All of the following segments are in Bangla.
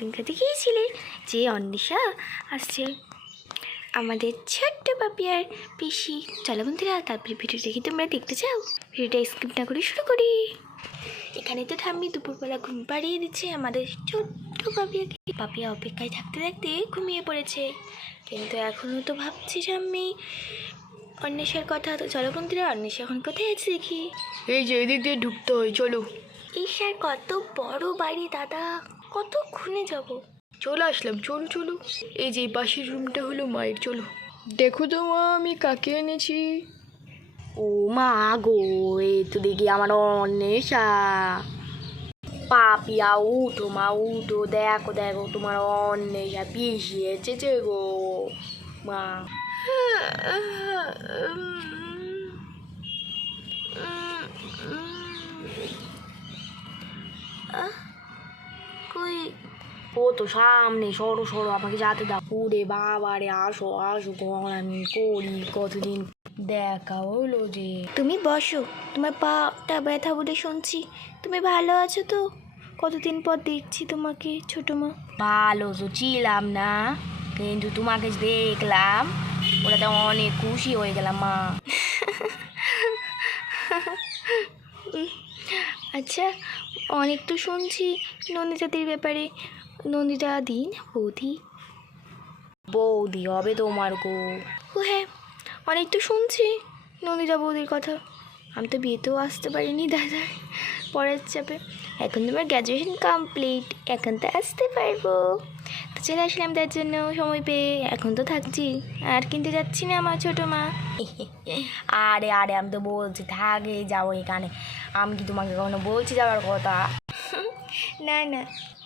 দিনকাতে গিয়েছিলে যে অন্বেষা আসছে আমাদের ছোট্ট পাপি আর পিসি। চলো বন্ধুরা তারপরে ভিডিওটা কি তোমরা দেখতে চাও? ভিডিওটা স্কিপ না করে শুরু করি। এখানে তো ঠাম্মি দুপুরবেলা ঘুম পাড়িয়ে দিচ্ছে আমাদের ছোট্ট পাপিয়াকে। পাপিয়া অপেক্ষায় থাকতে থাকতে ঘুমিয়ে পড়েছে, কিন্তু এখনও তো ভাবছি ঠাম্মি অন্বেষার কথা। তো চলো বন্ধুরা অন্বেষা এখন কোথায় আছে দেখি। এই যে এদিক দিয়ে ঢুকতে হয়, চলো। ঈশার কত বড় বাড়ি দাদা, কতক্ষণে যাব? চলে আসলাম, চলো চলো। এই যে পাশের রুমটা হলো মায়ের, চলো। দেখো তো মা, আমি কাকে এনেছি। ও মা গো, এই তো দেখি আমার অন্বেষা। পাপিয়া উঠো মা উঠো, দেখো দেখো তোমার অন্বেষা পিসি এসেছে গো মা। কই? ও তো সামনে, সরো সরো, আমাকে যেতে দাও। ওরে বাবা রে, আসো আসো, কখন আমি করি, কতদিন দেখা হলো যে। তুমি বসো, তোমার পাটা ব্যথা বলে শুনছি। তুমি ভালো আছো তো? কতদিন পর দেখছি তোমাকে ছোট মা। ভালো তো ছিলাম না, কিন্তু তোমাকে যে দেখলাম ওটাতে অনেক খুশি হয়ে গেলাম মা। আচ্ছা, অনেক তো শুনছি নন্দিতাদের ব্যাপারে। নন্দিতা দিন বৌদি? বৌদি হবে তোমার গো। ও হ্যাঁ, অনেক তো শুনছি নন্দিতা বৌদির কথা। আমি তো বিয়েতেও আসতে পারিনি দাদার পড়ার চাপে। এখন তোমার গ্র্যাজুয়েশন কমপ্লিট, এখন তো আসতে পারবো। তো চলে আসলাম তার জন্য সময় পেয়ে। এখন তো থাকছি, আর কিনতে যাচ্ছি না আমার ছোটো মা। আরে আরে, আমি তো বলছি থাকে যাও এখানে, আমি কি তোমাকে কখনো বলছি যাওয়ার কথা? না না,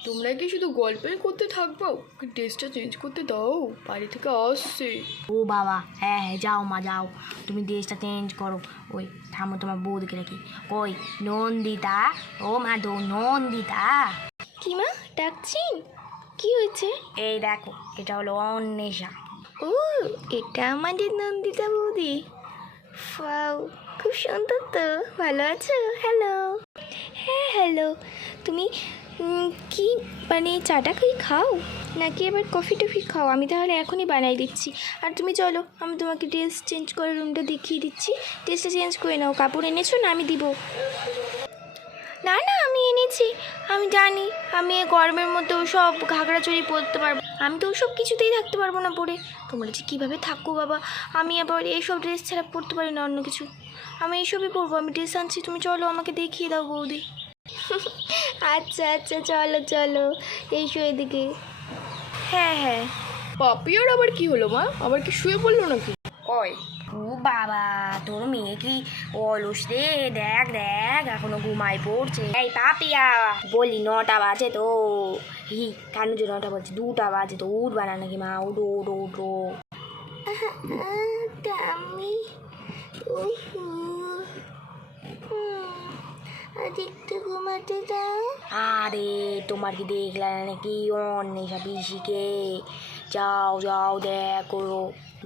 তোমরা কি শুধু গল্পই করতে থাকবো? ড্রেসটা চেঞ্জ করতে দাও, বাড়ি থেকে আসছে। ও বাবা, হ্যাঁ হ্যাঁ যাও মা যাও, তুমি ড্রেসটা চেঞ্জ করো। ওই থামো, তোমার বৌদিকে রাখি। কই নন্দিতা, ও মা তো নন্দিতা। কি মা ডাকছেন? কি হয়েছে? এই দেখো, এটা হলো অন্বেষা। ও, এটা আমাদের নন্দিতা বৌদি। ওয়াও, খুব সুন্দর তো। ভালো আছো? হ্যালো। হ্যাঁ হ্যালো। তুমি কি মানে চাটা কি খাও, নাকি এবার কফি টফি খাও? আমি তাহলে এখনই বানাই দিচ্ছি। আর তুমি চলো, আমি তোমাকে ড্রেস চেঞ্জ করে রুমটা দেখিয়ে দিচ্ছি। ড্রেসটা চেঞ্জ করে নাও। কাপড় এনেছো না? আমি দিব। না না, আমি এনেছি। আমি জানি আমি এই গরমের মধ্যেও সব ঘাগড়া চড়ি পরতে পারবো। আমি তো ওসব কিছুতেই থাকতে পারবো না পরে। তোমরা যে কীভাবে থাকো বাবা, আমি আবার এইসব ড্রেস ছাড়া পরতে পারি না অন্য কিছু। আমি এইসবই পরবো। আমি ড্রেস আনছি, তুমি চলো আমাকে দেখিয়ে দাও বৌদি। আচ্ছা আচ্ছা, চলো চলো, এসো এদিকে। হ্যাঁ হ্যাঁ। পাপিয়ার আবার কি হলো মা? আবার কি শুয়ে পড়লো নাকি? কই ও বাবা, তোর মেয়ে কি অলস রে, দেখ দেখ এখনো ঘুমাই পড়ছে। এই পাপিয়া, বলি 9টা বাজে তো। হি কেন যে 9টা বাজে? 2টা বাজে তো, উঠবা না নাকি মা? উঠো উঠো উঠো। আমি একটু ঘুমাতে দাও। আরে তোমার কি দেখলা নাকি অন্বেষা পিসিকে? যাও যাও দেখো,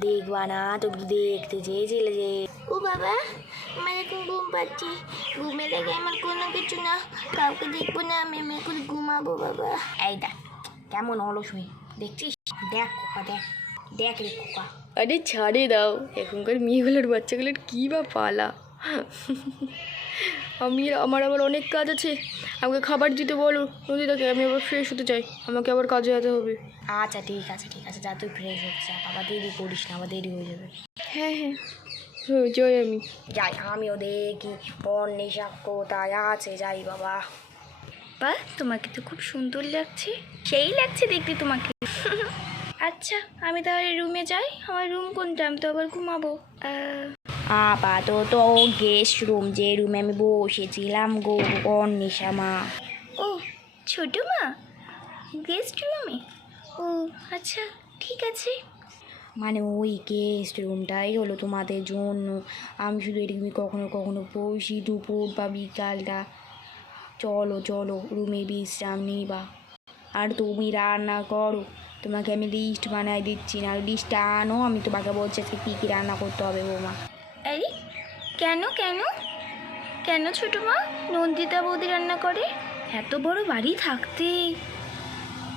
দেখবা না? তুমি দেখতে চেয়েছিলে যে। ও বাবা, আমার এখন ঘুম পাচ্ছে। ঘুমে লাগে আমার কোনো কিছু না, কাউকে দেখবো না, আমি এখন ঘুমাবো বাবা। এই দেখ কেমন অলস মেয়ে, দেখছিস? দেখ খোকা, দেখ দেখ রে খোকা। আরে ছাড়ে দাও, এখনকার মেয়েগুলোর বাচ্চাগুলোর কী বা পালা। আমার আবার অনেক কাজ আছে। আমাকে খাবার দিতে বলো নন্দিতাকে, আমি আবার ফ্রেশ হতে চাই, আমাকে আবার কাজে যেতে হবে। আচ্ছা ঠিক আছে ঠিক আছে, যা তুই ফ্রেশ হতে যা, বাবা দেরি করিস না, আবার দেরি হয়ে যাবে। হ্যাঁ হ্যাঁ হ্যাঁ, যাই আমি। যাই, আমিও দেখি অন্বেষা কোথায় আছে, যাই বাবা। বাহ, তোমাকে তো খুব সুন্দর লাগছে। সেই লাগছে দেখতে তোমাকে। আচ্ছা, আমি তাহলে রুমে যাই। আমার রুম কোনটা? আমি তো আবার ঘুমাবো। আপাতত গেস্ট রুম, যে রুমে আমি বসেছিলাম গো অন্বেষা মা। ও ছোট মা, গেস্ট রুমে? ও আচ্ছা, ঠিক আছে। মানে ওই গেস্ট রুমটাই হলো তোমাদের জন্য। আমি শুধু এরকমই কখনো কখনো বসি দুপুর বা বিকালটা। চলো চলো রুমে বিশ্রাম নিবা, আর তুমি রান্না করো। তোমাকে আমি লিস্ট বানাই দিচ্ছি, না লিস্টটা আনো, আমি তোমাকে বলছি আজকে কী কী রান্না করতে হবে বৌমা। আরে কেন কেন কেন ছোট মা? নন্দিতা বৌদি রান্না করে? এত বড় বাড়ি থাকতে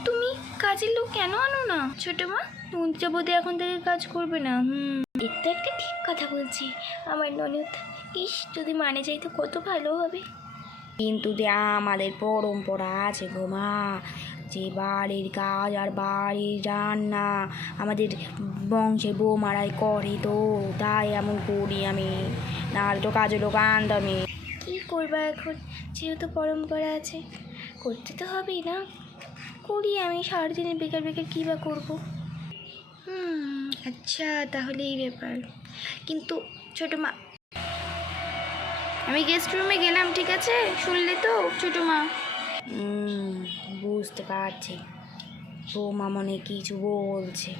তুমি কাজের লোক কেন আনো না ছোট মা? নন্দিতা বোধে এখন থেকে কাজ করবে না। এটা একটা ঠিক কথা বলছি আমার ননদ। ইস, যদি মানে যাই তো কত ভালো হবে। কিন্তু আমাদের পরম্পরা আছে গো মা, যে বাড়ির কাজ আর বাড়ির রান্না আমাদের বংশে বৌমারাই করে, তো তাই এমন করি আমি, নাহলে তো কাজের লোক আনতামই। কী করবা এখন, যেহেতু পরম্পরা আছে করতে তো হবেই না। করি আমি, সারাদিনে বেকার বেকার কী বা করবো। আচ্ছা তাহলে এই ব্যাপার। কিন্তু ছোটো মা, আমি গেস্ট রুমে গেলাম, ঠিক আছে? শুনলে তো ছোটো মা? বুঝতে পারছি, বৌমা মনে কিছু বলছে।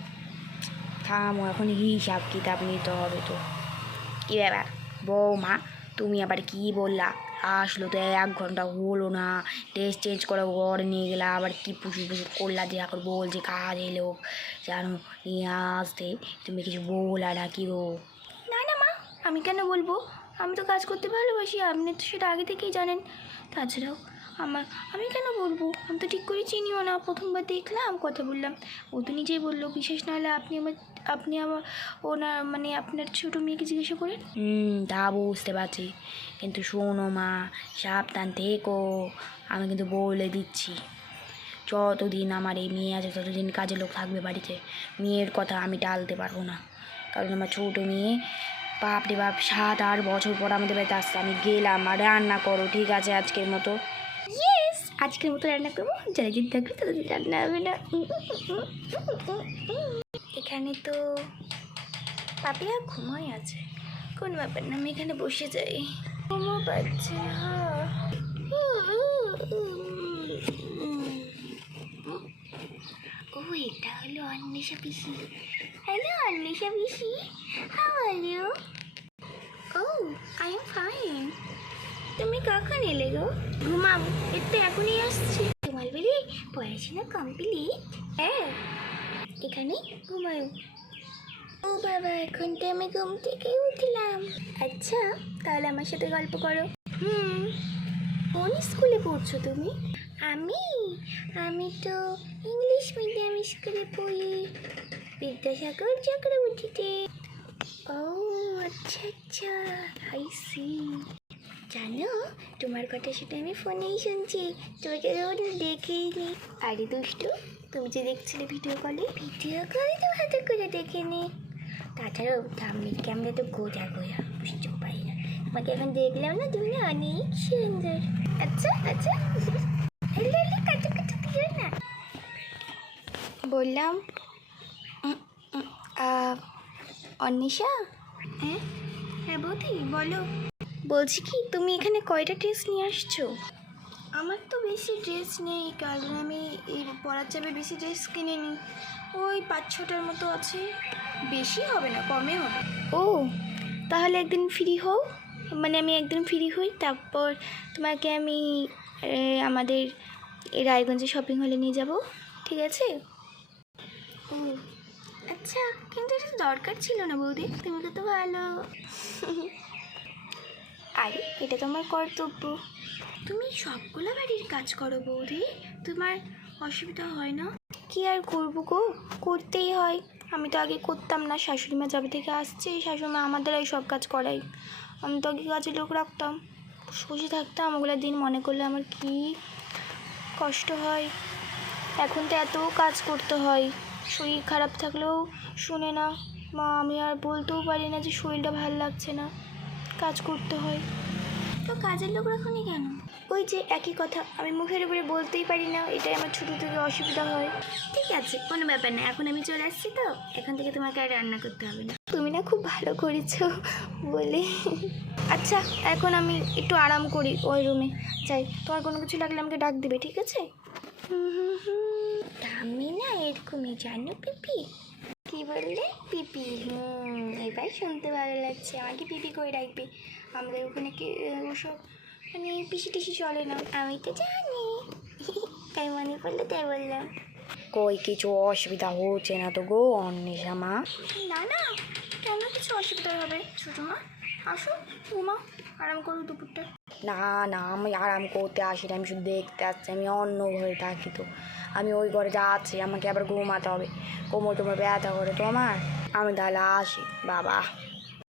থামো, এখন হিসাব কিতাব নিতে হবে তো। কী ব্যাপার বৌমা, তুমি আবার কি বললা? আসলো তো 1 ঘন্টা হলো না, ড্রেস চেঞ্জ করে ঘরে নিয়ে গেলা, আবার কি পুষু পুষু করলা যে এখন বলছে কাজে লোক জানো নিয়ে আসতে, তুমি কিছু বলা না কি গো? না না মা, আমি কেন বলবো? আমি তো কাজ করতে ভালোবাসি, আপনি তো সেটা আগে থেকেই জানেন। তাছাড়াও আমি কেন বলবো? আমি তো ঠিক করে চিনিও না, প্রথমবার দেখলাম, কথা বললাম, ও তো নিজেই বললো। বিশেষ নাহলে আপনি আমার ওনার মানে আপনার ছোটো মেয়েকে জিজ্ঞাসা করেন। তা বুঝতে পারছি, কিন্তু শোনো মা, সাবধান থেকো, আমি কিন্তু বলে দিচ্ছি। যতদিন আমার এই মেয়ে আছে ততদিন কাজের লোক থাকবে বাড়িতে। মেয়ের কথা আমি টালতে পারবো না, কারণ আমার ছোটো মেয়ে বাপরে বাপ 7-8 বছর পর আমাদের বাড়িতে আসছে। আমি গেলাম, আর রান্না করো ঠিক আছে আজকের মতো। ইয়েস, আজকের মতো রান্না করবো, যারা দিন থাকবে তাদের রান্না হবে না। এখানে তো পাপিয়া ঘুমাই আছে, কোন ব্যাপার না, আমি এখানে বসে যাই। ঘুমো পাচ্ছে। হ্যাঁ, ও এটা হলো অন্বেষা পিসি। হ্যালো অন্বেষা পিসি, how are you? Oh I am fine. তুমি কখন এলে গো? ঘুমাম, এর তো এখনই আসছি। তোমার বলি পড়াশোনা কমপ্লিট? হ্যাঁ, এখানে ঘুমাও। ও বাবা, এখন তো আমি ঘুম থেকে উঠলাম। আচ্ছা তাহলে আমার সাথে গল্প করো। কোন স্কুলে পড়ছো তুমি? আমি তো ইংলিশ মিডিয়াম স্কুলে পড়ি, বিদ্যাসাগর চক্রবর্তীতে। ও আচ্ছা আচ্ছা, আই সি। জানো, তোমার কথা সেটা আমি ফোনেই শুনছি, তোমাকে রোজ দেখেই নি। আরে দুষ্টু, তুমি যে দেখছিলে ভিডিও কলে তো হাতে করে দেখে নি। তাছাড়াও সামনের ক্যামেরা তো গোজা বুঝতে পারি না, তোমাকে এখন দেখলাম না, তুমি না অনেক সুন্দর। আচ্ছা আচ্ছা, না বললাম অন্বেষা। হ্যাঁ হ্যাঁ বৌদি বলো। বলছি কি, তুমি এখানে কয়টা ড্রেস নিয়ে আসছো? আমার তো বেশি ড্রেস নেই, কারণ আমি এই পরার চাপে বেশি ড্রেস কিনে নিই। ওই 5-6টার মতো আছে, বেশি হবে না, কমে হবে। ও তাহলে একদিন ফ্রি হও, মানে আমি একদিন ফ্রি হই, তারপর তোমাকে আমি আমাদের এই রায়গঞ্জে শপিং হলে নিয়ে যাব, ঠিক আছে? ও আচ্ছা, কিন্তু এটা দরকার ছিল না বৌদি, তুমি তো ভালো। আরে এটা তোমার কর্তব্য, তুমি সবগুলো বাড়ির কাজ করো বৌদি, তোমার অসুবিধা হয় না? কি আর করবো গো, করতেই হয়। আমি তো আগে করতাম না, শাশুড়ি মা যাবে থেকে আসছে, শাশুড়ি মা আমাদের এই সব কাজ করাই। আমি তো আগে কাজে লোক রাখতাম, বসে থাকতাম, ওগুলো দিন মনে করলে আমার কি কষ্ট হয়। এখন তো এত কাজ করতে হয়, শরীর খারাপ থাকলেও শুনে না মা, আমি আর বলতেও পারি না যে শরীরটা ভালো লাগছে না, কাজ করতে হয়। তো কাজের লোক রাখুনি কেন? ওই যে একই কথা, আমি মুখের উপরে বলতেই পারি না, এটাই আমার ছোটো থেকে অসুবিধা হয়। ঠিক আছে, কোনো ব্যাপার না, এখন আমি চলে আসছি তো, এখন থেকে তোমাকে আর রান্না করতে হবে না। তুমি না খুব ভালো করেছো বলে। আচ্ছা এখন আমি একটু আরাম করি, ওই রুমে যাই, তোমার কোনো কিছু লাগলে আমাকে ডাক দিবে, ঠিক আছে? আমি না এরকমই, জানো পিপি? কি বললে? পিপি? এবার শুনতে ভালো লাগছে, আমাকে পিপি করে ডাকবে। আমাদের ওখানে কি ওসব মানে পিসি টিসি চলে না, আমি তো জানি। তাই মনে পড়লো তাই বললাম। কই কিছু অসুবিধা হচ্ছে না তো গো অন্বেষা মা? না না, কেন কিছু অসুবিধা হবে ছোটো মা? আসো ঘুমাও, আরাম করো দুপুরটা। না না, আমি আরাম করতে আসি না, আমি শুধু দেখতে আসছি, আমি অন্য ঘরে থাকি তো। আমি ওই ঘরে যাচ্ছি, আমাকে আবার ঘুমাতে হবে, কোমর টোমর ব্যথা করে তো আমার। আমি তাহলে আসি বাবা।